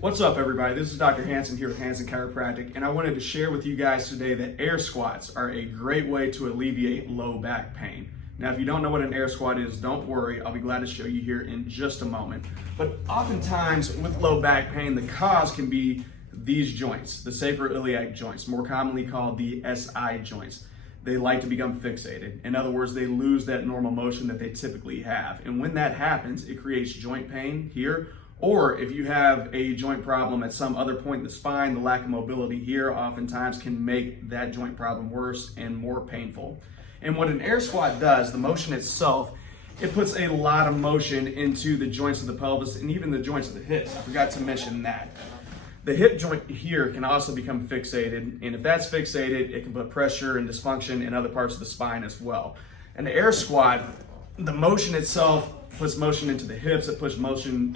What's up, everybody? This is Dr. Hansen here with Hansen Chiropractic, and I wanted to share with you guys today that air squats are a great way to alleviate low back pain. Now, if you don't know what an air squat is, don't worry. I'll be glad to show you here in just a moment. But oftentimes with low back pain, the cause can be these joints, the sacroiliac joints, more commonly called the SI joints. They like to become fixated. In other words, they lose that normal motion that they typically have. And when that happens, it creates joint pain here. Or if you have a joint problem at some other point in the spine, the lack of mobility here oftentimes can make that joint problem worse and more painful. And what an air squat does, the motion itself, it puts a lot of motion into the joints of the pelvis and even the joints of the hips. I forgot to mention that. The hip joint here can also become fixated, and if that's fixated, it can put pressure and dysfunction in other parts of the spine as well. And the air squat, the motion itself puts motion into the hips, it puts motion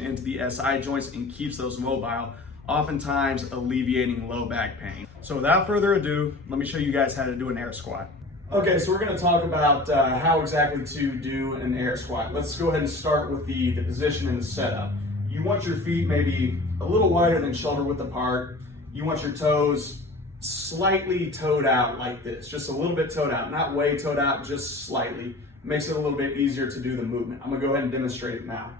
into the SI joints and keeps those mobile, oftentimes alleviating low back pain. So without further ado, let me show you guys how to do an air squat. Okay, so we're going to talk about how exactly to do an air squat. Let's go ahead and start with the position and the setup. You want your feet maybe a little wider than shoulder width apart. You want your toes slightly toed out like this, just a little bit toed out, not way toed out, just slightly. Makes it a little bit easier to do the movement. I'm gonna go ahead and demonstrate it now.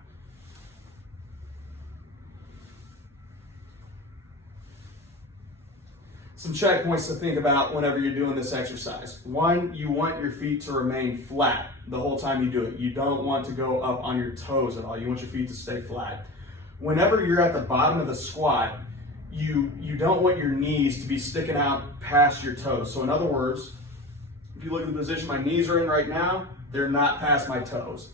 Some checkpoints to think about whenever you're doing this exercise. One, you want your feet to remain flat the whole time you do it. You don't want to go up on your toes at all. You want your feet to stay flat. Whenever you're at the bottom of the squat, you don't want your knees to be sticking out past your toes. So in other words, if you look at the position my knees are in right now, they're not past my toes.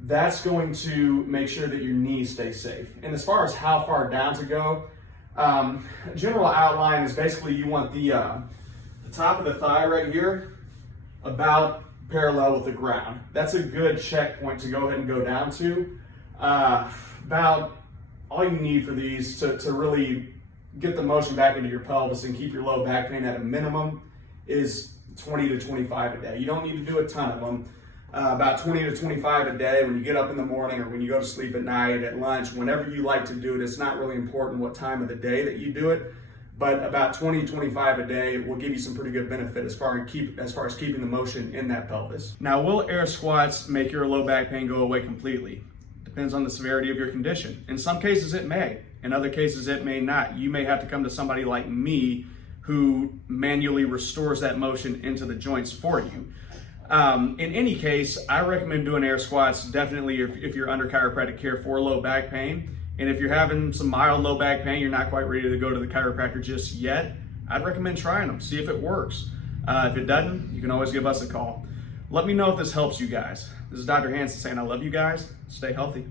That's going to make sure that your knees stay safe. And as far as how far down to go, general outline is basically you want the top of the thigh right here about parallel with the ground. That's a good checkpoint to go ahead and go down to. About all you need for these to really get the motion back into your pelvis and keep your low back pain at a minimum is 20 to 25 a day. You don't need to do a ton of them. About 20 to 25 a day when you get up in the morning or when you go to sleep at night, at lunch, whenever you like to do it. It's not really important what time of the day that you do it, but about 20 to 25 a day will give you some pretty good benefit as far as keeping the motion in that pelvis. Now, will air squats make your low back pain go away completely? Depends on the severity of your condition. In some cases it may, in other cases it may not. You may have to come to somebody like me who manually restores that motion into the joints for you. In any case, I recommend doing air squats definitely if you're under chiropractic care for low back pain. And if you're having some mild low back pain, you're not quite ready to go to the chiropractor just yet, I'd recommend trying them, see if it works. If it doesn't, you can always give us a call. Let me know if this helps you guys. This is Dr. Hansen saying I love you guys. Stay healthy.